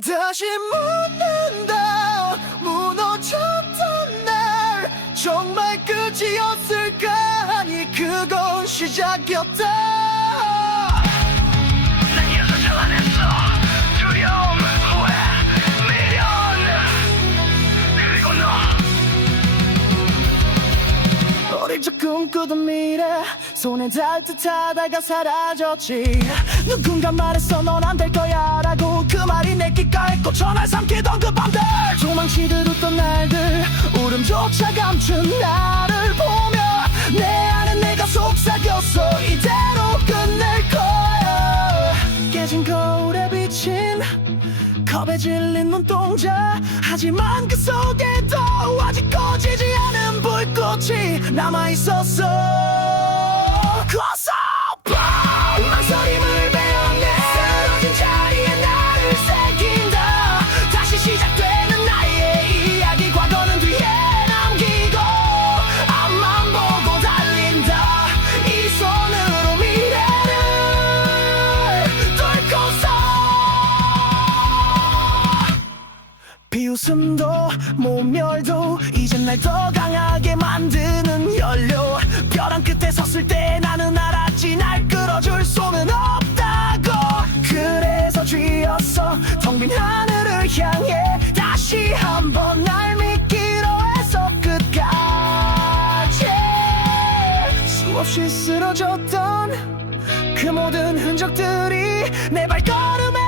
다시 묻는다. 무너졌던 날 정말 끝이었을까 아니 그건 시작이었다. 난 이어서 잘라냈어. 두려움 후회 미련. 그리고 너. 어릴 적 꿈꾸던 미래. 손에 닿을 듯 하다가 사라졌지. 누군가 말했어 넌 안 될 거야 날 삼키던 그 밤들. 도망치듯 웃던 날들 울음조차 감춘 나를 보며 내 안에 내가 속삭였어. 이대로 끝낼 거야. 깨진 거울에 비친 컵에 질린 눈동자. 하지만 그 속에도 아직 꺼지지 않은 불꽃이 남아있었어 비웃음도 모멸도 이젠 날 더 강하게 만드는 연료. 벼랑 끝에 섰을 때 나는 알았지 날 끌어줄 손은 없다고. 그래서 쥐었어. 텅 빈 하늘을 향해 다시 한번 날 믿기로 해서 끝까지. 수없이 쓰러졌던 그 모든 흔적들이 내 발걸음의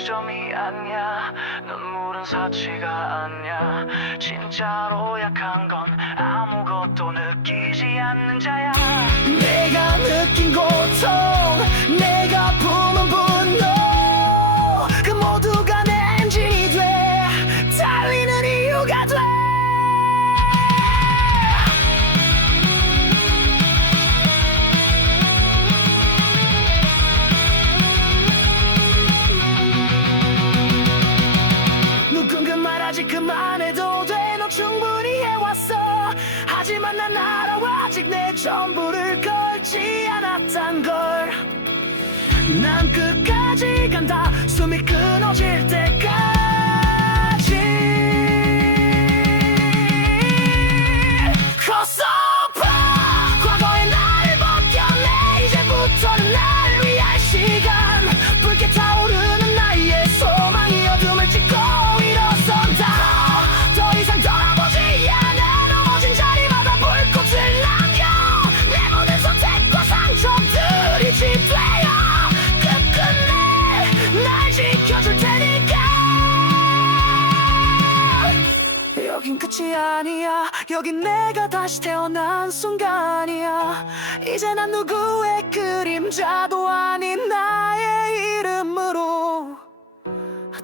약점이 아니야. 눈물은 사치가 아니야 진짜로 약한 건 아무것도 느끼지 않는 자야 말하지 그만해도 돼. 너 충분히 해왔어. 하지만 난 알아 아직 내 전부를 걸지 않았단 걸. 난 끝까지 간다. 숨이 끊어질 때까지 여긴 끝이 아니야. 여긴 내가 다시 태어난 순간이야. 이제 난 누구의 그림자도 아닌 나의 이름으로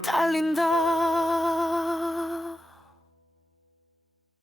달린다